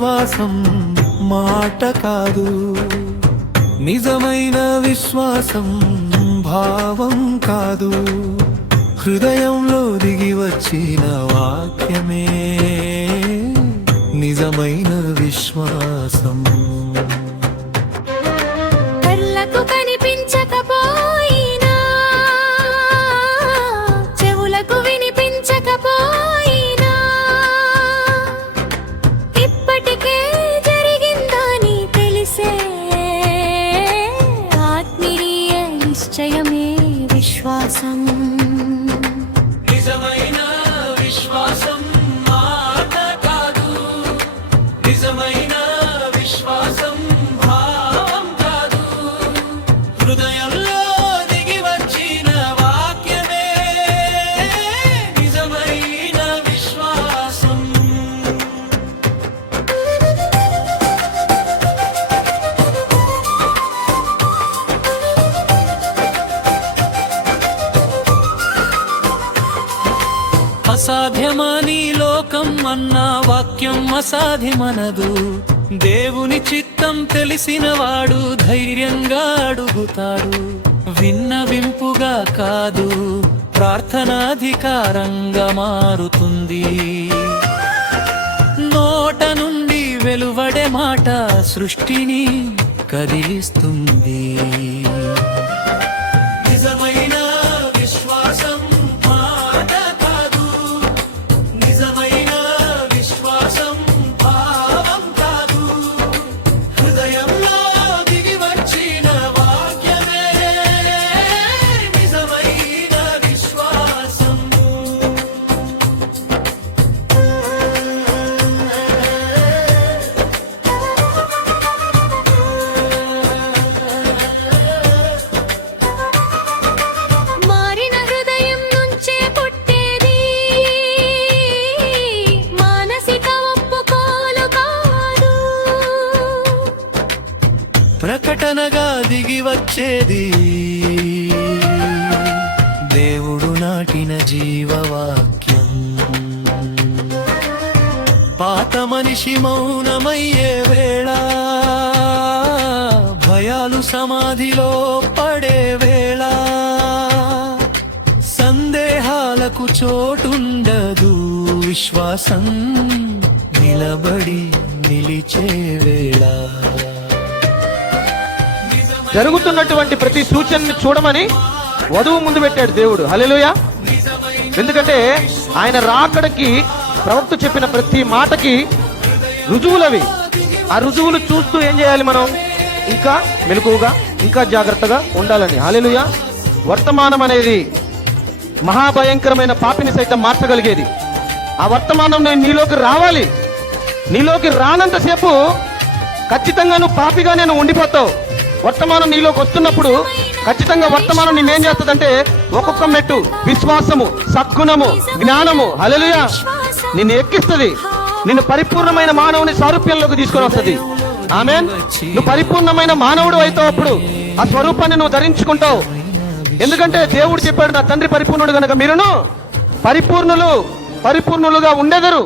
విశ్వాసం మాట కాదు, నిజమైన విశ్వాసం భావం కాదు, హృదయంలో దిగి వచ్చిన వాక్యమే నిజమైన విశ్వాసం. కళ్ళకు కనిపించకపోయినా, చెవులకు వినిపించకపోయినా, ఇప్పటికే జరిగిందని తెలిసే ఆత్మీయ నిశ్చయమే విశ్వాసం. నిజమైన విశ్వాసం మాట కాదు, నిజమైన విశ్వాసం భావం కాదు, హృదయంలో దిగి వచ్చిన వాక్యమే నిజమైన విశ్వాసం. అసాధ్యమని లోకం అన్న వాక్యం అసాధ్యమనదు, దేవుని చిత్తం తెలిసిన వాడు ధైర్యంగా అడుగుతాడు. విన్నవింపుగా కాదు, ప్రార్థనాధికారంగా మారుతుంది. నోట నుండి వెలువడే మాట సృష్టిని కదిలిస్తుంది. నిజమైన విశ్వాసం మాట కాదు, నిజమైన విశ్వాసం భావం కాదు, హృదయంలో దిగి వచ్చిన వాక్యమే నిజమైన విశ్వాసం. మారిన హృదయం నుంచే పుట్టేది మానసిక ఒప్పుకోలు కాదు. ప్రకటనగా దిగి వచ్చేది దేవుడు నాటిన జీవవాక్యం. పాత మనిషి మౌనమయ్యే వేళ, భయాలు సమాధిలో పడే వేళ, సందేహాలకు చోటుండదు, విశ్వాసం నిలబడి నిలిచే వేళ. జరుగుతున్నటువంటి ప్రతి సూచనని చూడమని వధువు ముందు పెట్టాడు దేవుడు. హల్లెలూయా. ఎందుకంటే ఆయన రాకడకి ప్రవక్త చెప్పిన ప్రతి మాటకి రుజువులవి. ఆ రుజువులు చూస్తూ ఏం చేయాలి మనం? ఇంకా మెలకువగా, ఇంకా జాగ్రత్తగా ఉండాలని. హల్లెలూయా. వర్తమానం అనేది మహాభయంకరమైన పాపిని సైతం మార్చగలిగేది. ఆ వర్తమానం నీలోకి రావాలి. నీలోకి రానంతసేపు ఖచ్చితంగా నువ్వు పాపిగా నేను ఉండిపోతావు. వర్తమానం నీలోకి వస్తున్నప్పుడు ఖచ్చితంగా వర్తమానం నిన్నేం చేస్తుందంటే ఒక్కొక్క మెట్టు విశ్వాసము, సద్గుణము, జ్ఞానము, హల్లెలూయా, నిన్ను ఎక్కిస్తుంది. నిన్ను పరిపూర్ణమైన మానవుని సారూప్యంలోకి తీసుకొని వస్తుంది. ఆమేన్. నువ్వు పరిపూర్ణమైన మానవుడు అవుతావు. అప్పుడు ఆ స్వరూపాన్ని నువ్వు ధరించుకుంటావు. ఎందుకంటే దేవుడు చెప్పాడు, నా తండ్రి పరిపూర్ణుడు కనుక మీరును పరిపూర్ణులుగా ఉండెదరు.